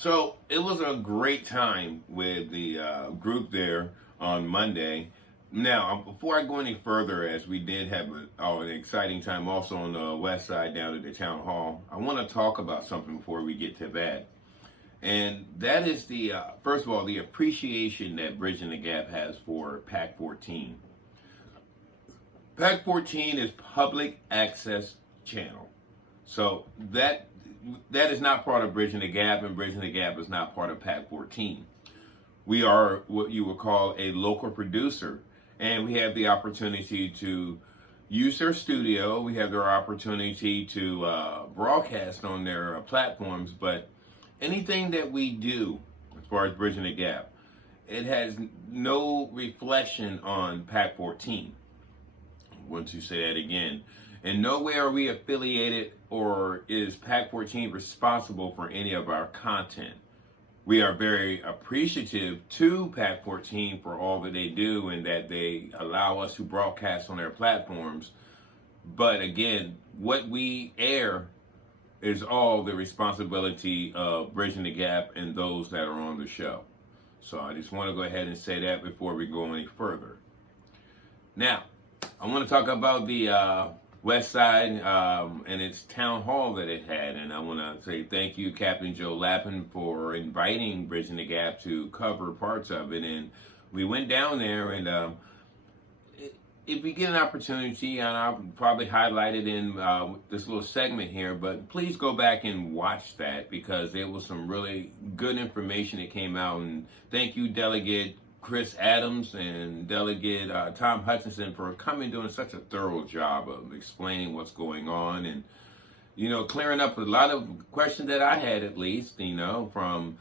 So it was a great time with the group there on Monday. Now, before I go any further, as we did have an exciting time also on the west side down at the town hall, I want to talk about something before we get to that. And that is the, first of all, the appreciation that Bridging the Gap has for PAC 14. PAC 14 is public access channel. So that is not part of Bridging the Gap, and Bridging the Gap is not part of PAC 14. We are what you would call a local producer, and we have the opportunity to use their studio. We have their opportunity to broadcast on their platforms, but anything that we do as far as Bridging the Gap, it has no reflection on PAC 14. I want to say that again. In no way are we affiliated or is PAC 14 responsible for any of our content. We are very appreciative to PAC 14 for all that they do and that they allow us to broadcast on their platforms. But again, what we air is all the responsibility of Bridging the Gap and those that are on the show. So I just want to go ahead and say that before we go any further. Now, I want to talk about the West Side and its town hall that it had, and I want to say thank you, Captain Joe Lappin, for inviting Bridging the Gap to cover parts of it. And we went down there, and if we get an opportunity, and I'll probably highlight it in this little segment here, but please go back and watch that because there was some really good information that came out. And thank you, Delegate Chris Adams and Delegate Tom Hutchinson for coming doing such a thorough job of explaining what's going on and, clearing up a lot of questions that I had, at least, from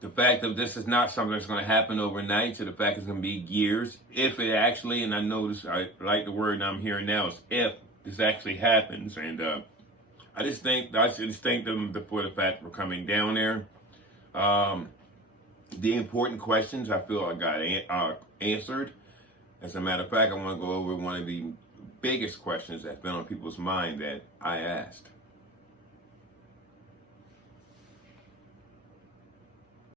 the fact that this is not something that's going to happen overnight to the fact it's going to be years. If it actually, and I notice, I like the word I'm hearing now, is if this actually happens. And I just thank them for the fact for coming down there. The important questions I feel I got answered. As a matter of fact, I want to go over one of the biggest questions that's been on people's mind that I asked.